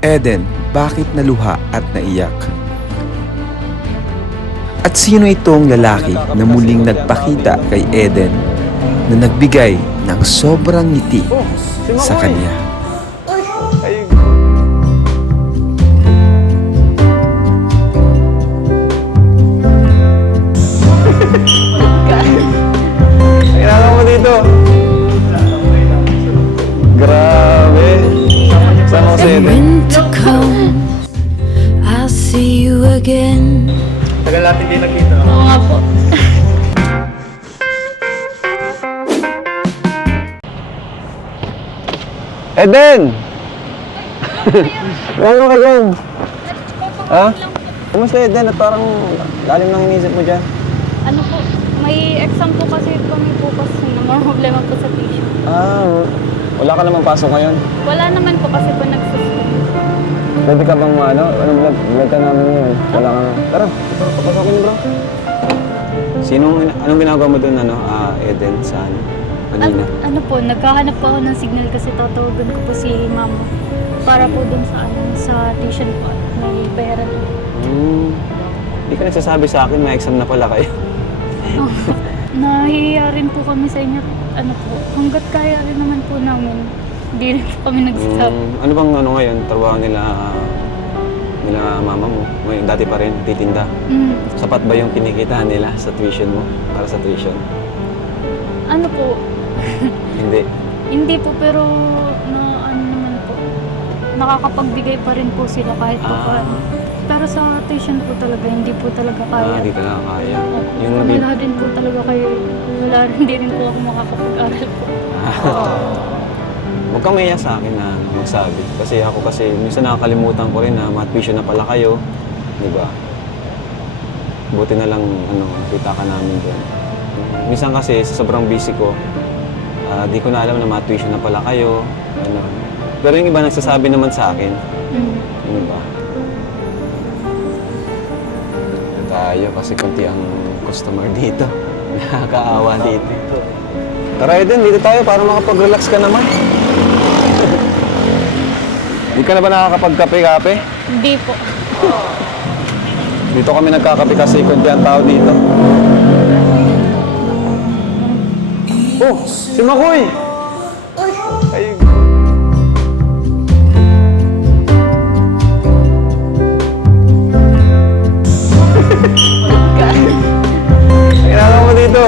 Eden, bakit naluha at naiyak? At sino itong lalaki na muling nagpakita kay Eden na nagbigay ng sobrang ngiti sa kanya? Kailangan mo dito. Grabe. Saan mo si Eden? Winter comes, I'll see you again. Tagal natin din nakita. Oo nga po. Eden! Ano ka dyan? Ha? Kumusta Eden? At parang lalim ng inisip mo dyan. Ano po, may exam po kasi kami bukas na more problema po sa tuition. Wala ka namang pasok ngayon. Wala naman po kasi po nagsusunod. Pwede ka bang anong vlog ka namin ngayon? Wala ka na. Tara, papasokin bro. Anong ginagawa mo dun, Eden, sa kanina? Ano po, naghahanap po ako ng signal kasi tatawagan ko po si mama para po dun sa tuition po. May bayaran po. Hindi ka nagsasabi sa akin, may exam na pala kayo. Nahihiya rin po kami sa inyo. Ano po, hanggat kaya rin naman po namin. Hindi rin po kami nagsasabi. Ano bang ngayon, trabaho nila mama mo? Ngayon, dati pa rin, titinda. Sapat ba yung kinikita nila sa tuition mo? Para sa tuition? Ano po, Hindi. hindi po pero ano naman po, nakakapagbigay pa rin po sila kahit po paano. Pero sa tuition po talaga, hindi po talaga kaya. Hindi talaga kaya. Yung Wala din po talaga kayo. Hindi rin po ako makakapag-aral po. Huwag kang maya sa akin na magsabi. Kasi ako minsan nakakalimutan ko rin na ma-tuition na pala kayo. Di ba? Buti na lang, kita ka namin dyan. Minsan kasi, sa sobrang busy ko, di ko na alam na ma-tuition na pala kayo. Pero yung iba nagsasabi naman sa akin. Di ba? Tayo kasi konti ang customer dito. Nakakaawa dito. Tara Eden, dito tayo para makapag-relax ka naman. Hindi ka na ba nakakapag-kape-kape? Hindi po. Dito kami nagkakape kasi konti ang tao dito. Oh, si Makoy! Ay, kailangan mo dito.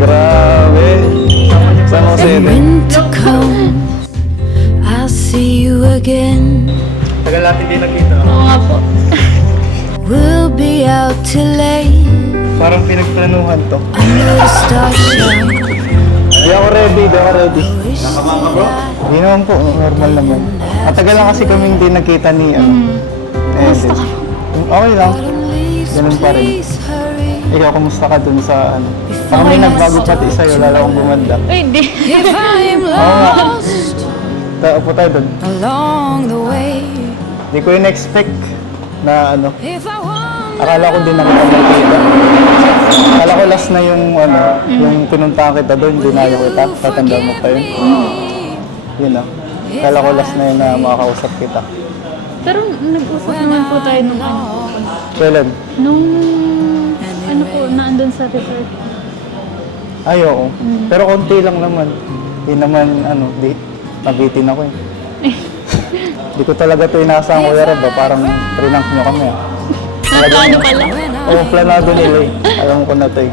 Grabe. Saan mo si Eden? Winter comes, I'll see you again. Tagal natin din nakita. Oo nga po. We'll be out till late. Parang pinagplanuhan to. Under the stars shine. Di ako ready. Nakamama bro? Hindi naman po, normal naman. At tagal lang kasi kaming di nagkita ni Eden. Okay lang. Ganun pa rin. Ikaw, kumusta ka dun sa Baka may nagbago pati sa'yo, lalo akong bumanda. Uy, hindi. If I'm Oo nga. lost Upo tayo dun. along the way, Hindi ko in-expect na if I want akala ko din na kita nakita. Akala ko last na yung yung pinuntahan kita doon, dinayo kita. Tatanda mo pa yun. Yun Akala ko last na yun na makakausap kita. Pero nag-usap naman po tayo nung Kailan? nung po, naandun sa resort. Ay, oo. Pero konti lang naman. Hindi naman, nabitin ako eh. Hindi ko talaga ito inaasahan ko yara ba? Parang prinank nyo kami Plano pala. Oo, planado nila eh. Alam ko na ito eh.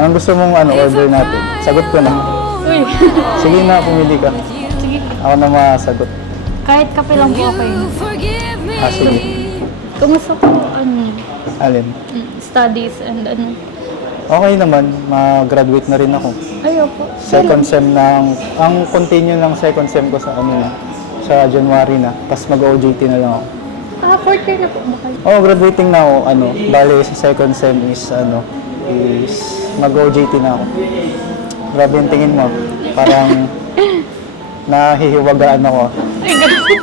Anong gusto mong order natin? Sagot ko na. Uy. Sige na, pumili ka. Sige. Ako na masagot. Kahit kape lang po okay. forgive me. Sige. Kumusta po, Alin? studies and Okay naman, mag-graduate na rin ako. Ayaw po. Second sem ang continue ng second sem ko sa sa January na. Tapos mag-OJT na lang ako. Fourth year na po ba kayo? Oh, graduating na ako. Bale sa second sem is mag-OJT na ako. Grabe yung tingin mo. Parang nahihiwagaan ako. Ay, grabe.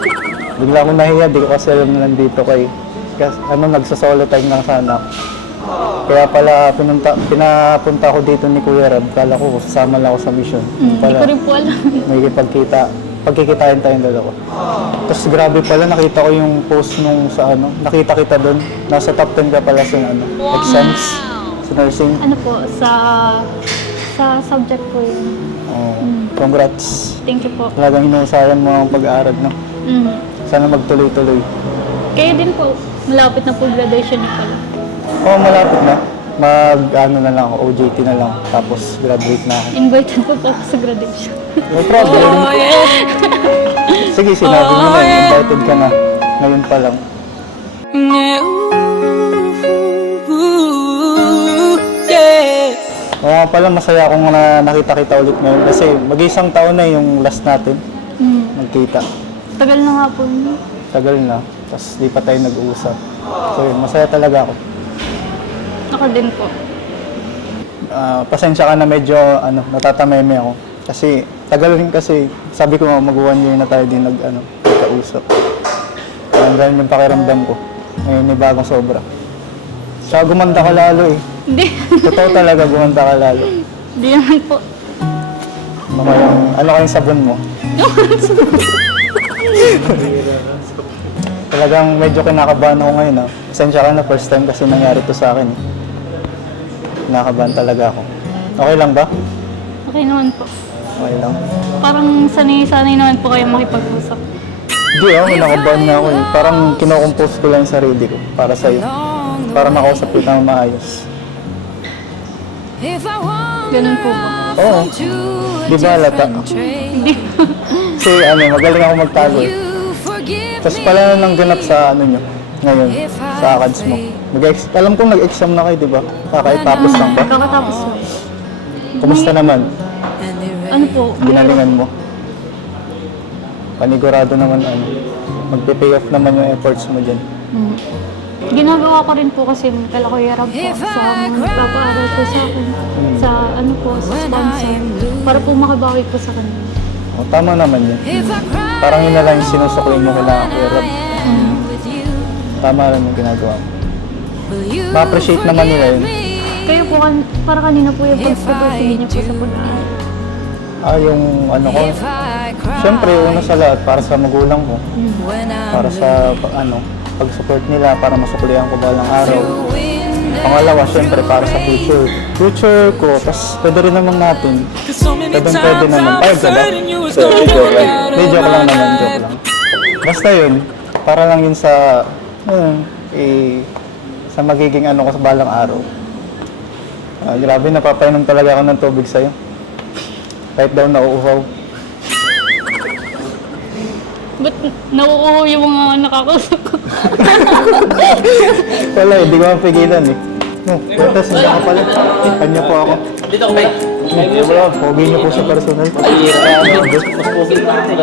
Bigla akong nahiya, di ko kasi alam na nandito kay nagsasolo time lang sana ako. Kaya pala pinapunta ko dito ni Kuya Rab. Kala ko sasama lang ako sa mission. Hindi ko rin po alam. May kipagkita. pagkikitain tayong dalawa. Tapos grabe pala, nakita ko yung post nung sa ano, nakita kita doon. Nasa top 10 ka pala sa ano, exams, sa nursing. Ano po, sa subject po yun. Oh, congrats. Thank you po. Talagang hinusayan mo ang pag-aaral, no? Mm. Sana magtuloy-tuloy. Kayo din po, malapit na po graduation niyo pala. Oo, malapit na. Ano na lang ako, OJT na lang. Tapos graduate na ako. Invited po po ako sa graduation. No problem. Sige, sinabi mo na, invited ka na. Ngayon pa lang. Oo, pala masaya akong nakita kita ulit ngayon. Kasi mag-isang taon na yung last natin. Nagkita. Tagal na nga po yun. Tagal na. Tapos di pa tayo nag-uusap. So yun, masaya talaga ako. Ako din po. Pasensya ka na medyo natatameme ako. Kasi tagal rin kasi, sabi ko mag 1 year na tayo din nagkausap. Ang ganyan yung pakiramdam ko. Ngayon may bagong sobra. Tsaka gumanda ka lalo eh. Hindi. Totoo talaga, gumanda ka lalo. Hindi naman po. Ano kayong sabon mo? Talagang medyo kinakabahan ako ngayon. Pasensya ka na, first time kasi nangyari to sa akin. Kinakabahan talaga ako. Okay lang ba? Okay naman po. Okay lang. Parang sanay-sanay naman po kayo makipag-usap. Hindi kinakabahan na ako eh. Parang kinocompose ko lang yung sarili ko para sa'yo. Para makausap kita ng maayos. Ganun po ba? Oo. Di ba halata? Hindi. Kasi magaling ako magtago eh. Tapos pala nang ganap sa nyo, ngayon, sa ACADS mo. Alam kong nag-exam na kayo, di ba? Kakaitapos lang ba? Kakatapos po. Kumusta naman? Ano po? Ginalingan mo? Panigurado naman magpe-pay off naman yung efforts mo dyan. Ginagawa ko rin po kasi kala ko yarab po sa mga nagpapaaral po sa akin. Sa sa sponsor. Para po makabawi po sa kanila. O, tama naman yun. Parang yun na lang yung sinusukli mo kailangan ko, Rob. Tama lang yung ginagawa mo. Ma-appreciate naman nila yun. Kayo po, para kanina po yung pagsasabi niyo po sa pag-aaral. Yung ko. Siyempre, una sa lahat, para sa magulang ko. Para sa, pag-support nila, para masuklihan ko balang araw. Pangalawa, siyempre, para sa future. Future ko, tas pwede rin naman natin. Pwede naman. Payag ka ba? Joke lang. Hindi, joke lang naman, joke lang. Basta yun, para lang yun sa, sa magiging ko sa balang araw. Grabe, napapainom talaga ako ng tubig sa'yo. Kahit daw nauuhaw. Ba't nauuho yung mga nakakausap ko? Wala hindi ko mapigilan eh. Pwede, sila ka pala. Kanya po ako. Dito ko ba? Wala, pogi niyo po sa personal. Ay, mas pogi na ako.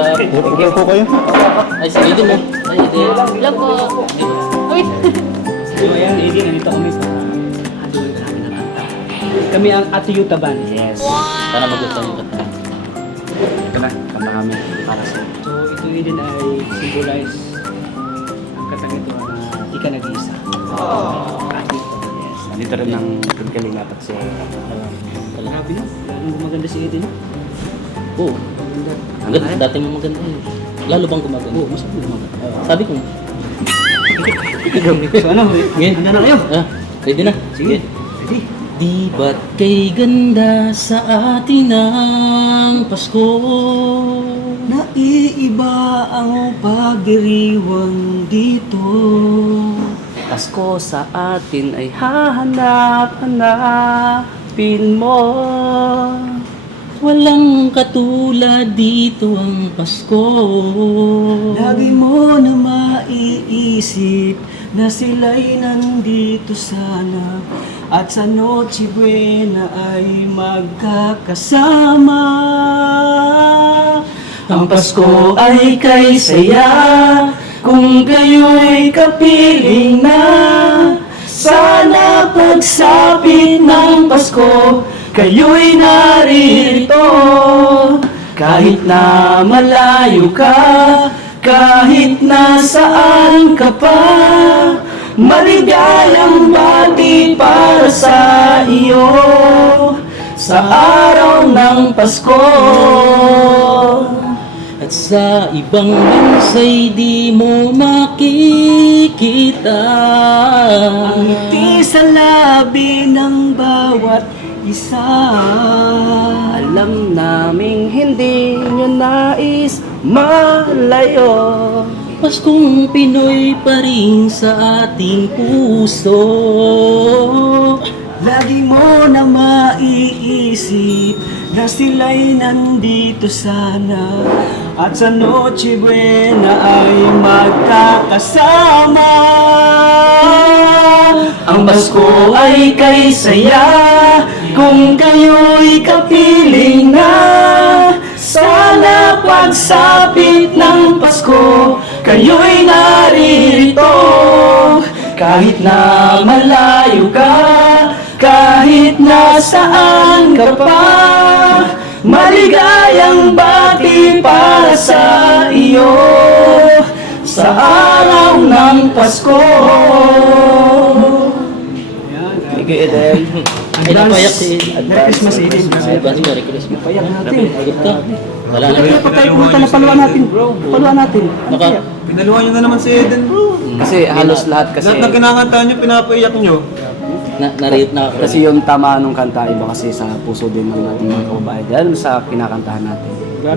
Okay po kayo. Ay, sige din mo. Ay, hindi. Wala po. Uy! Ayan, Lady, nandito kami sa handulin na namin ng ata. Kami ang Atiyutaban. Yes. Sana magustuhan yung kanta. Ito na, kanta kami para sa So, ito din ay symbolize ang katang ito na di ka nag-iisa. Atiyutaban, yes. Nandito rin ang pagkalingat at si Grabe no, lalong gumaganda si Eden. Oo. Ang ganda, dati mo maganda yun. Lalo bang gumaganda? Oo, mas gumaganda. Sabi ko. So ano, Ngayon. handa na kayo? Ready na? Sige, ready. Di ba't kay ganda sa atin ang Pasko? Naiiba ang pagdiriwang dito. Pasko sa atin ay hahanap-hanapin mo. Walang katulad dito ang Pasko. Lagi mo na maiisip na sila'y nandito sana at sa Noche Buena ay magkakasama. Ang Pasko ay kay saya kung kayo'y kapiling na. Sana pagsapit ng Pasko kayo'y naririto. Kahit na malayo ka, kahit na saan ka pa, maligayang bati para sa iyo sa araw ng Pasko. At sa ibang bansa'y di mo makikita. Ang ngiti sa labi ng bawat isa. Alam naming hindi nyo nais malayo. Paskong Pinoy pa rin sa ating puso. Lagi mo na maiisip na sila'y nandito sana, at sa Noche Buena ay magkakasama. Ang Pasko ay kay saya kung kayo'y kapiling na. Sana pagsapit ng Pasko, kayo'y naririto. Kahit na malayo ka, kahit nasaan ka pa, maligayang bati para sa iyo sa araw ng Pasko. Thank you, Eden. Ay, napayak si Merry Christmas, Eden. Advance Merry Christmas. Payak natin. Agad ka. Wala na. Kaya pa tayo pumunta na paluan natin, bro. Paluan natin. Naka, Pinaluhan nyo na naman si Eden, bro. Kasi halos lahat kasi. Lahat ng kinakanta nyo, pinapaiyak nyo. narate na ako. Kasi yung tama nung kanta, iba kasi sa puso din ng ating mga kababayan. Dahil sa kinakantahan natin.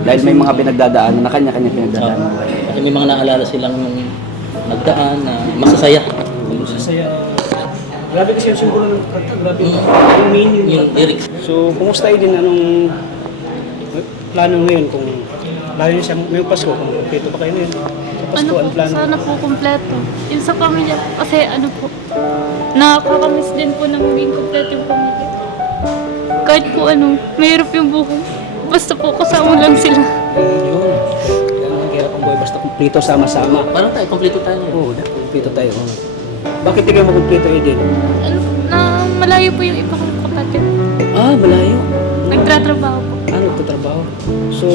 Dahil may mga pinagdadaanan na kanya-kanya pinagdadaanan. Kasi may mga naalala silang nung nagdaan na masasaya. Masaya. Grabe kasi yung simbolo ng kanta. Grabe yung meaning. Yung lyrics. So, kumusta din anong plano ngayon kung lalo niyo sa ngayong Pasko, kung kumpleto ba kayo ngayon? Sa Pasko, Ano ang po, plano? sana po kumpleto. Yung sa pamilya, kasi ano po, nakakamiss din po na maging kumpleto yung pamilya. Kahit po ano, mahirap yung buhay. Basta po kasama lang sila. Yun. Kaya ang hirap ang buhay, basta kumpleto sama-sama. Parang tayo, kompleto tayo. Oo, kumpleto tayo. Bakit ikaw makumpleto, Eden? Ano, na malayo po yung iba kong kapatid. Ah, malayo. Nagtratrabaho po. Ah, nagtatrabaho. So,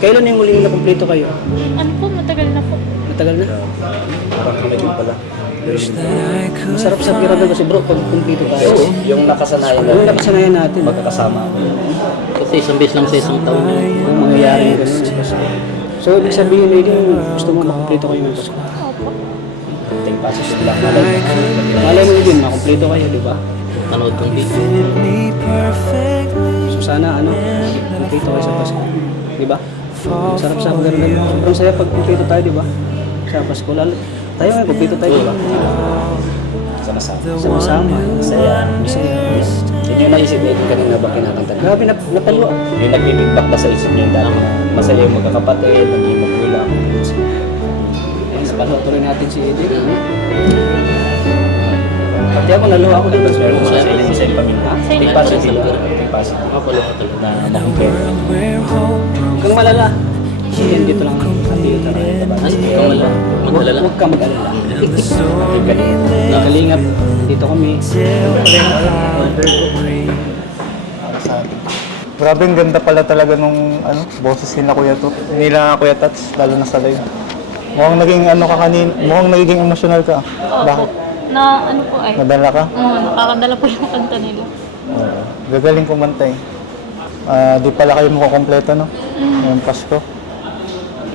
kailan yung muling nakumpleto kayo? Ano po, matagal na po. Matagal na? Parang kami din pala. Masarap sa pakiramdam kasi bro, pag kumpleto tayo. Yung nakasanayan Yung nakasanayan natin. magkakasama ako. Kasi isang beses lang sa isang taon. Yung mangyayari yung ganun. So, ibig sabihin na yun, gusto mo makumpleto kayo ng Pasko. Opo. Ting pasos lang. Malay mo yun, makumpleto kayo, di ba? Panood kong video. So, sana, kumpleto kayo sa Pasko. Di ba? Sarap sa pakiramdam. Sobrang saya pag kumpleto tayo, di ba? Sa Pasko. Lalo, tayo nga, kumpleto tayo, di ba? Sama-sama. Sama-sama. Masaya. Masaya. Yun yung naisip niyo kanina ba kinakanta na? Grabe, napalo. Yung nag-feedback na sa isip niyo dahil masaya yung magkakapatid, naging magulang. Sa panotuloy natin si Eden. Pati ako, naluha ako dito. Pero kung sa ilang isa yung pamilya. Sa Think inyo. positive. Think positive. Mapalo ka talaga. Na makumpleto. Kung malala, si Eden dito lang ang theater. Ano? Ikaw wala. Magdalala. Huwag ka mag-alala. Think ganito. Kalingap, dito kami. Grabe, ang ganda pala talaga nung boses nila Kuya to. Nila Kuya Tats, lalo na sa live. Mukhang naging mukhang nagiging emotional ka. Bakit? Na ano po ay, Nadala ka? nakakadala po yung kanta nila. Gagaling kumanta eh. Di pala kayo makakompleto, no? Ngayong Pasko.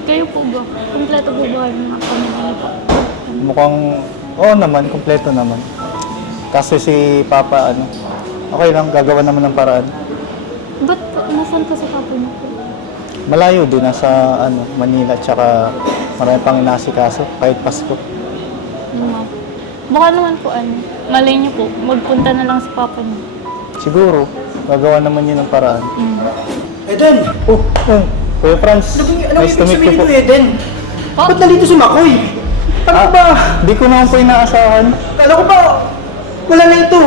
Kayo po ba? Kompleto po ba yung mga pamilya niyo po? Mukhang, oo naman, kompleto naman. Kasi si Papa, okay lang, gagawa naman ng paraan. Ba't po, nasan po sa papa niyo po? Malayo din, nasa Manila, tsaka marami pang inasikaso, kahit Pasko. Baka naman po malay niyo po, magpunta na lang sa papa niyo. Siguro, gagawa naman yun ng paraan. Eden! Oh, Kuya Franz, nice to meet you po. Eden? Oh? Ba't nandito si Makoy? Ano ba? Di ko naman po inaasahan. Kala ko ba? Wala na ito.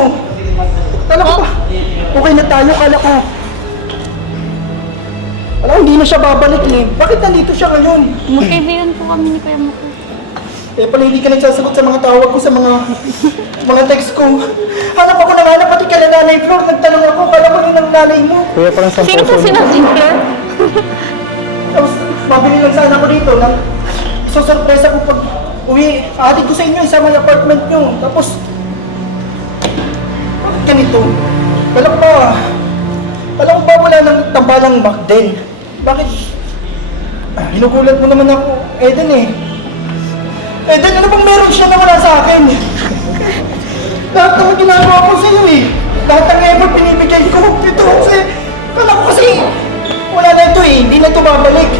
Kala ko ba? Okay na tayo, kala ko. Kala ko hindi na siya babalik eh. Bakit nandito siya ngayon? Magkaibigan po kami ni Kuya Mako. Eh pala hindi ka nagsasagot sa mga tawag ko, sa mga text ko. Hanap ako ng hanap, pati kala nanay Flor. Nagtanong ako, kala ko yun ang nanay mo. Kuya Franz, ang Sino po puso si niyo. Nancy Claire? Tapos mabili lang sana ako dito ng susurpresa ko pag uwi. Aatid ko sa inyo sa may apartment nyo. Tapos, bakit ganito? Kala ko ba wala nang tambalang Macden? Bakit Hinugulat mo naman ako, Eden eh. Eden, ano bang meron siya na wala sa akin? Lahat naman ginagawa ko sa'yo eh. Lahat ng effort pinibigay ko. Ito kasi, kala ko kasi, wala na ito eh. Hindi na ito babalik.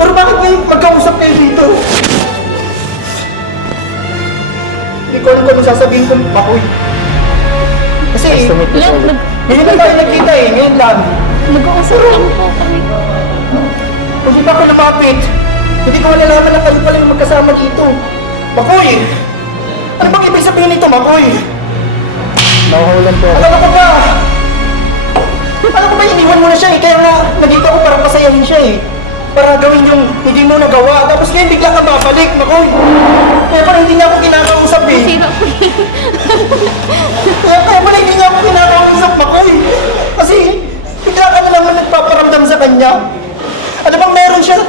Pero bakit ngayon magkausap kayo dito? Hindi ko alam kung ano sasabihin ko, Makoy. Kasi, hindi na tayo nagkita eh. Ngayon lang. Nag-uusap lang po kami. Kung di pa ako lumapit, hindi ko malalaman na kayo pala yung magkasama dito. Makoy! Ano bang ibig sabihin nito, Makoy? Nahuhulan po. Alam ko ba? Alam ko ba iniwan mo na siya eh, kaya nga nandito ako para pasayahin siya eh. Para gawin yung hindi mo nagawa, tapos ngayon bigla ka babalik, Makoy. Kaya pala hindi niya ako kinakausap eh. Sira po yun. Kaya pala hindi niya ako kinakausap, Makoy. Kasi bigla ka na naman nagpaparamdam sa kanya. Ano bang meron siya?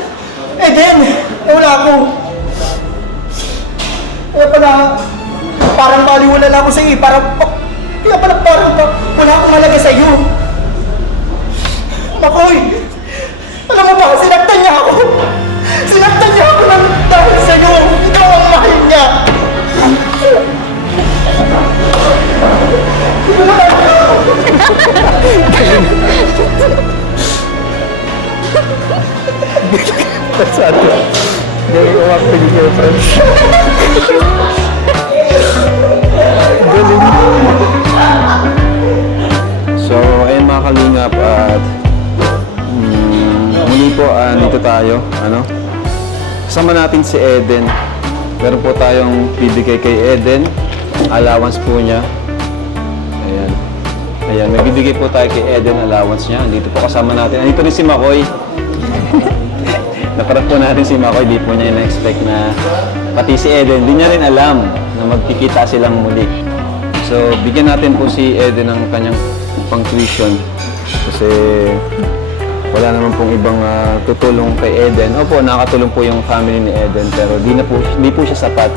Eden, wala ako. Kaya pala, parang baliwala na ako sa iyo. Kaya pala parang wala akong halaga sa iyo. Makoy, alam mo ba, sinaktan niya ako. Sinaktan niya ako ng dahil sa iyo. Ikaw ang mahal niya. Satu. Dari uang pergi girlfriend. So, ayun mga kalingap at muli po dito tayo, kasama natin si Eden. Meron po tayong bibigay kay Eden, allowance po niya. Ayan, may bibigay po tayo kay Eden, allowance niya. Dito po kasama natin. Andito rin si Makoy. Naparap po natin si Makoy, di po niya in-expect na pati si Eden, di niya rin alam na magkikita silang muli. So, bigyan natin po si Eden ng kanyang pang-tuition kasi wala naman pong ibang tutulong kay Eden. Opo, nakakatulong po yung family ni Eden pero di po siya sapat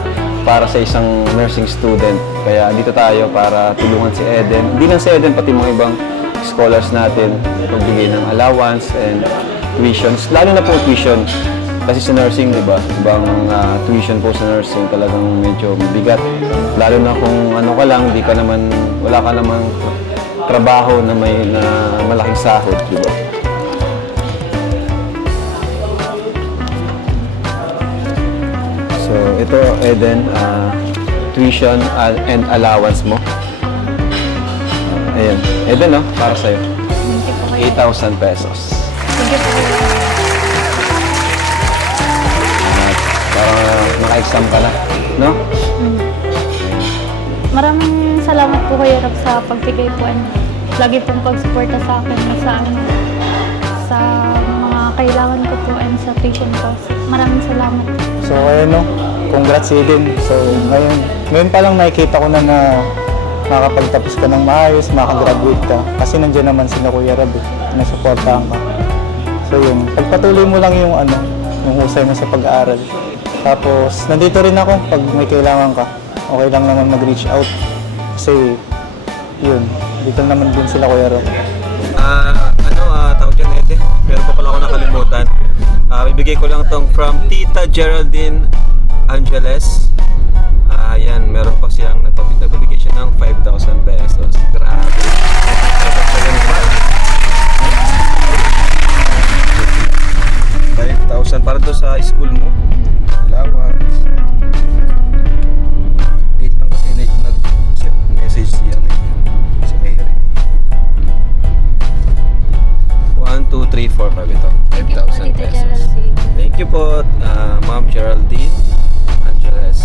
para sa isang nursing student. Kaya dito tayo para tulungan si Eden. Hindi lang si Eden, pati mga ibang scholars natin pagbigay ng allowance and tuitions. Lalo na po tuition kasi sa nursing, di ba? Ibang tuition po sa nursing talagang medyo mabigat. Lalo na kung ano ka lang, wala ka naman trabaho na may malaking sahod, di ba? So, ito, Eden, tuition and allowance mo. Ayan. Eden, para sa'yo. 8,000 pesos. Parang naka-exam ka na, no? Maraming salamat po kayo Rob sa pagbigay po. Lagi pong pagsuporta sa akin sa mga kailangan ko po and sa tuition cost. Maraming salamat. So ayun congrats Eden. So ngayon pa lang nakikita ko na makakapagtapos ka ng maayos, makagraduate ka. Kasi nandiyan naman sila Kuya Rab nasuportahan ka. So yun, pagpatuloy mo lang yung husay mo sa pag-aaral. Tapos nandito rin ako pag may kailangan ka. Okay lang naman mag-reach out. Kasi yun, dito naman din sila Kuya Rab. Tawag dyan Eden. Meron pa pala ako nakalimutan. Bibigay ko lang tong from Tita Geraldine Angeles. Ayan, meron pa siyang nagbibigay siya ng 5,000 pesos. Grabe. 5,000 para doon sa school mo. Allowance. Wait lang kasi nag-message siya sa Mary. 1, 2, 3, 4, 5 ito. 5,000 pesos. Thank you po, Ma'am Geraldine Angeles.